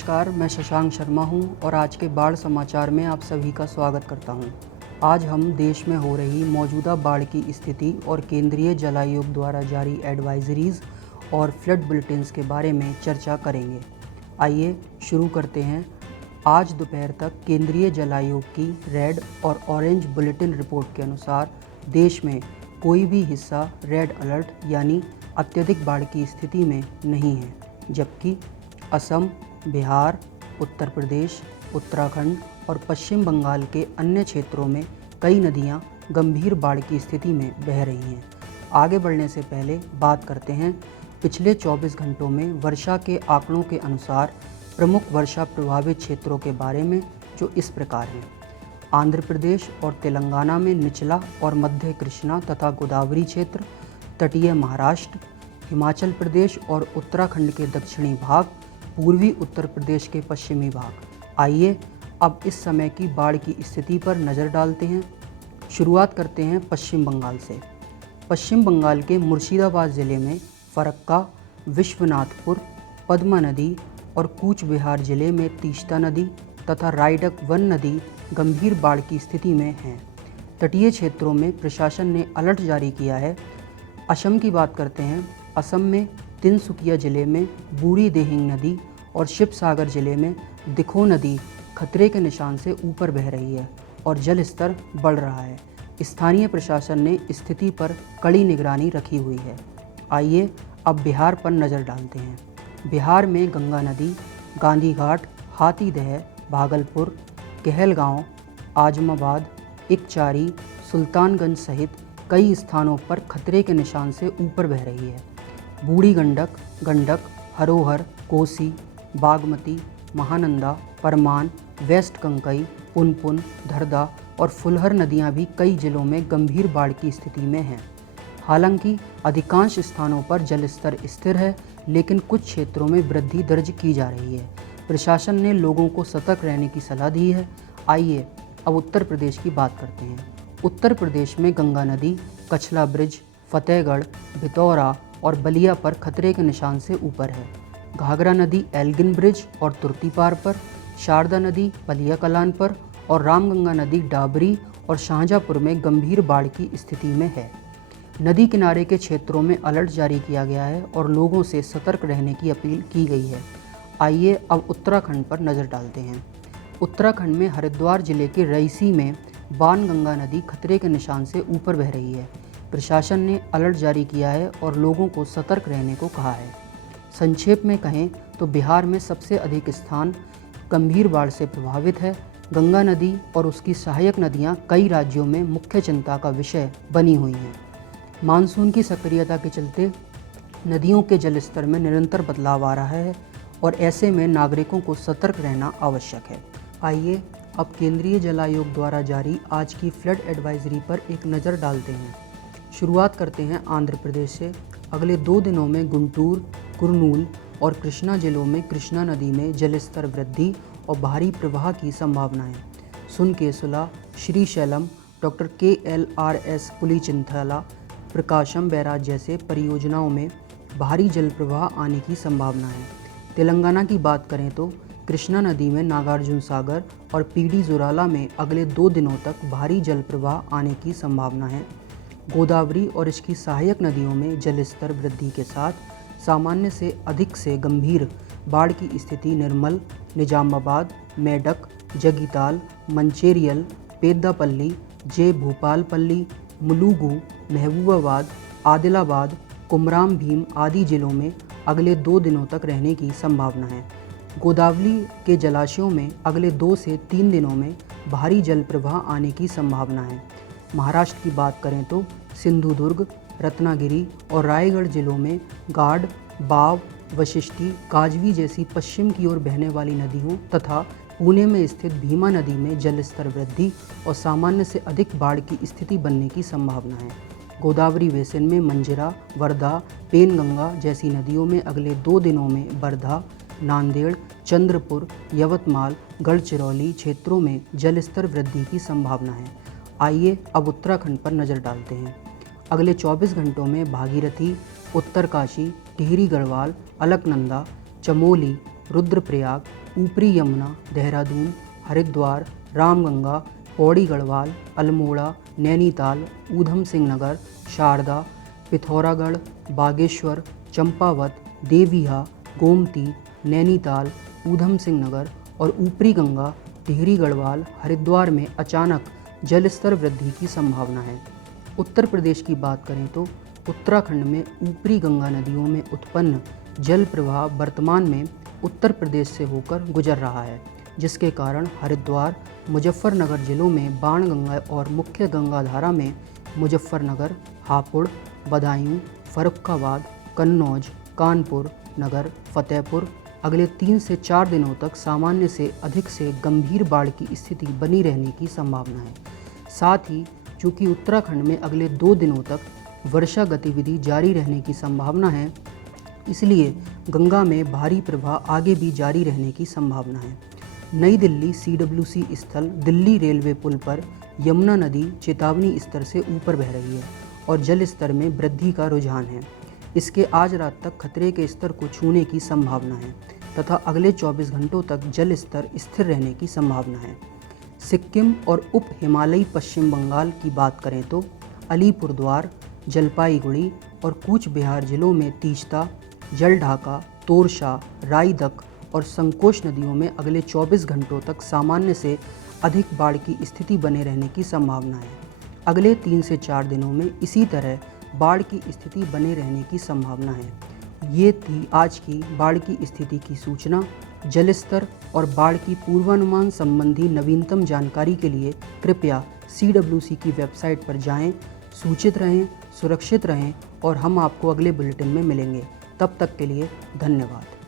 नमस्कार, मैं शशांक शर्मा हूं और आज के बाढ़ समाचार में आप सभी का स्वागत करता हूं। आज हम देश में हो रही मौजूदा बाढ़ की स्थिति और केंद्रीय जल आयोग द्वारा जारी एडवाइजरीज और फ्लड बुलेटिन्स के बारे में चर्चा करेंगे। आइए शुरू करते हैं। आज दोपहर तक केंद्रीय जल आयोग की रेड और ऑरेंज बुलेटिन रिपोर्ट के अनुसार देश में कोई भी हिस्सा रेड अलर्ट यानी अत्यधिक बाढ़ की स्थिति में नहीं है, जबकि असम, बिहार, उत्तर प्रदेश, उत्तराखंड और पश्चिम बंगाल के अन्य क्षेत्रों में कई नदियां गंभीर बाढ़ की स्थिति में बह रही हैं। आगे बढ़ने से पहले बात करते हैं पिछले 24 घंटों में वर्षा के आंकड़ों के अनुसार प्रमुख वर्षा प्रभावित क्षेत्रों के बारे में, जो इस प्रकार हैं। आंध्र प्रदेश और तेलंगाना में निचला और मध्य कृष्णा तथा गोदावरी क्षेत्र, तटीय महाराष्ट्र, हिमाचल प्रदेश और उत्तराखंड के दक्षिणी भाग, पूर्वी उत्तर प्रदेश के पश्चिमी भाग। आइए अब इस समय की बाढ़ की स्थिति पर नज़र डालते हैं। शुरुआत करते हैं पश्चिम बंगाल से। पश्चिम बंगाल के मुर्शिदाबाद ज़िले में फरक्का, विश्वनाथपुर, पद्मा नदी और कूच बिहार ज़िले में तीस्ता नदी तथा रायडक वन नदी गंभीर बाढ़ की स्थिति में हैं। तटीय क्षेत्रों में प्रशासन ने अलर्ट जारी किया है। असम की बात करते हैं। असम में तिनसुकिया ज़िले में बूढ़ी दिहिंग नदी और शिवसागर ज़िले में दिखो नदी खतरे के निशान से ऊपर बह रही है और जल स्तर बढ़ रहा है। स्थानीय प्रशासन ने स्थिति पर कड़ी निगरानी रखी हुई है। आइए अब बिहार पर नज़र डालते हैं। बिहार में गंगा नदी, गांधी घाट, हाथीदह, भागलपुर, कहलगांव, आजमाबाद, इकचारी, सुल्तानगंज सहित कई स्थानों पर खतरे के निशान से ऊपर बह रही है। बूढ़ी गंडक, हरोहर, कोसी, बागमती, महानंदा, परमान, वेस्ट कंकई, पुनपुन, धरदा और फुलहर नदियां भी कई जिलों में गंभीर बाढ़ की स्थिति में हैं। हालांकि अधिकांश स्थानों पर जल स्तर स्थिर है, लेकिन कुछ क्षेत्रों में वृद्धि दर्ज की जा रही है। प्रशासन ने लोगों को सतर्क रहने की सलाह दी है। आइए अब उत्तर प्रदेश की बात करते हैं। उत्तर प्रदेश में गंगा नदी, कछला ब्रिज, फतेहगढ़, भितौरा और बलिया पर खतरे के निशान से ऊपर है। घाघरा नदी एल्गिन ब्रिज और तुर्तीपार पर, शारदा नदी बलिया कलान पर और रामगंगा नदी डाबरी और शाहजहाँपुर में गंभीर बाढ़ की स्थिति में है। नदी किनारे के क्षेत्रों में अलर्ट जारी किया गया है और लोगों से सतर्क रहने की अपील की गई है। आइए अब उत्तराखंड पर नज़र डालते हैं। उत्तराखंड में हरिद्वार जिले के रईसी में बाणगंगा नदी खतरे के निशान से ऊपर बह रही है। प्रशासन ने अलर्ट जारी किया है और लोगों को सतर्क रहने को कहा है। संक्षेप में कहें तो बिहार में सबसे अधिक स्थान गंभीर बाढ़ से प्रभावित है। गंगा नदी और उसकी सहायक नदियां कई राज्यों में मुख्य चिंता का विषय बनी हुई हैं। मानसून की सक्रियता के चलते नदियों के जलस्तर में निरंतर बदलाव आ रहा है और ऐसे में नागरिकों को सतर्क रहना आवश्यक है। आइए अब केंद्रीय जल आयोग द्वारा जारी आज की फ्लड एडवाइजरी पर एक नज़र डालते हैं। शुरुआत करते हैं आंध्र प्रदेश से। अगले 2 दिनों में गुंटूर, कुर्नूल और कृष्णा जिलों में कृष्णा नदी में जलस्तर वृद्धि और भारी प्रवाह की संभावना है। सुनकेसुला, श्रीशैलम, डॉक्टर KLRS पुलिचिंथला, प्रकाशम बैराज जैसे परियोजनाओं में भारी जल प्रवाह आने की संभावना है। तेलंगाना की बात करें तो कृष्णा नदी में नागार्जुन सागर और PD जोराला में अगले 2 दिनों तक भारी जल प्रवाह आने की संभावना है। गोदावरी और इसकी सहायक नदियों में जलस्तर वृद्धि के साथ सामान्य से अधिक से गंभीर बाढ़ की स्थिति निर्मल, निजामाबाद, मेडक, जगीताल, मंचेरियल, पेद्दापल्ली, भूपालपल्ली, मुलुगु, महबूबाबाद, आदिलाबाद, कुमराम भीम आदि जिलों में अगले 2 दिनों तक रहने की संभावना है। गोदावरी के जलाशयों में अगले 2 से 3 दिनों में भारी जल प्रवाह आने की संभावना है। महाराष्ट्र की बात करें तो सिंधुदुर्ग, रत्नागिरी और रायगढ़ जिलों में गाढ़, बाव, वशिष्ठी, काजवी जैसी पश्चिम की ओर बहने वाली नदियों तथा पुणे में स्थित भीमा नदी में जलस्तर वृद्धि और सामान्य से अधिक बाढ़ की स्थिति बनने की संभावना है। गोदावरी बेसिन में मंजिरा, वर्धा, पेनगंगा जैसी नदियों में अगले 2 दिनों में वर्धा, नांदेड़, चंद्रपुर, यवतमाल, गढ़चिरौली क्षेत्रों में जलस्तर वृद्धि की संभावना है। आइए अब उत्तराखंड पर नज़र डालते हैं। अगले 24 घंटों में भागीरथी, उत्तरकाशी, टिहरी गढ़वाल, अलकनंदा, चमोली, रुद्रप्रयाग, ऊपरी यमुना, देहरादून, हरिद्वार, रामगंगा, पौड़ी गढ़वाल, अल्मोड़ा, नैनीताल, ऊधम सिंह नगर, शारदा, पिथौरागढ़, बागेश्वर, चंपावत, देविया, गोमती, नैनीताल, ऊधम सिंह नगर और ऊपरी गंगा, टिहरी गढ़वाल, हरिद्वार में अचानक जल स्तर वृद्धि की संभावना है। उत्तर प्रदेश की बात करें तो उत्तराखंड में ऊपरी गंगा नदियों में उत्पन्न जल प्रवाह वर्तमान में उत्तर प्रदेश से होकर गुजर रहा है, जिसके कारण हरिद्वार, मुजफ्फरनगर जिलों में बाणगंगा और मुख्य गंगा धारा में मुजफ्फरनगर, हापुड़, बदायूं, फर्रुखाबाद, कन्नौज, कानपुर नगर, फतेहपुर अगले 3 से 4 दिनों तक सामान्य से अधिक से गंभीर बाढ़ की स्थिति बनी रहने की संभावना है। साथ ही चूँकि उत्तराखंड में अगले 2 दिनों तक वर्षा गतिविधि जारी रहने की संभावना है, इसलिए गंगा में भारी प्रवाह आगे भी जारी रहने की संभावना है। नई दिल्ली CWC स्थल दिल्ली रेलवे पुल पर यमुना नदी चेतावनी स्तर से ऊपर बह रही है और जल स्तर में वृद्धि का रुझान है। इसके आज रात तक खतरे के स्तर को छूने की संभावना है तथा अगले 24 घंटों तक जल स्तर स्थिर रहने की संभावना है। सिक्किम और उप हिमालयी पश्चिम बंगाल की बात करें तो अलीपुरद्वार, जलपाईगुड़ी और कूच बिहार जिलों में तीस्ता, जलढाका, तोरशा, रायदक और संकोश नदियों में अगले 24 घंटों तक सामान्य से अधिक बाढ़ की स्थिति बने रहने की संभावना है। अगले 3 से 4 दिनों में इसी तरह बाढ़ की स्थिति बने रहने की संभावना है। ये थी आज की बाढ़ की स्थिति की सूचना। जल स्तर और बाढ़ की पूर्वानुमान संबंधी नवीनतम जानकारी के लिए कृपया CWC की वेबसाइट पर जाएं, सूचित रहें, सुरक्षित रहें और हम आपको अगले बुलेटिन में मिलेंगे। तब तक के लिए धन्यवाद।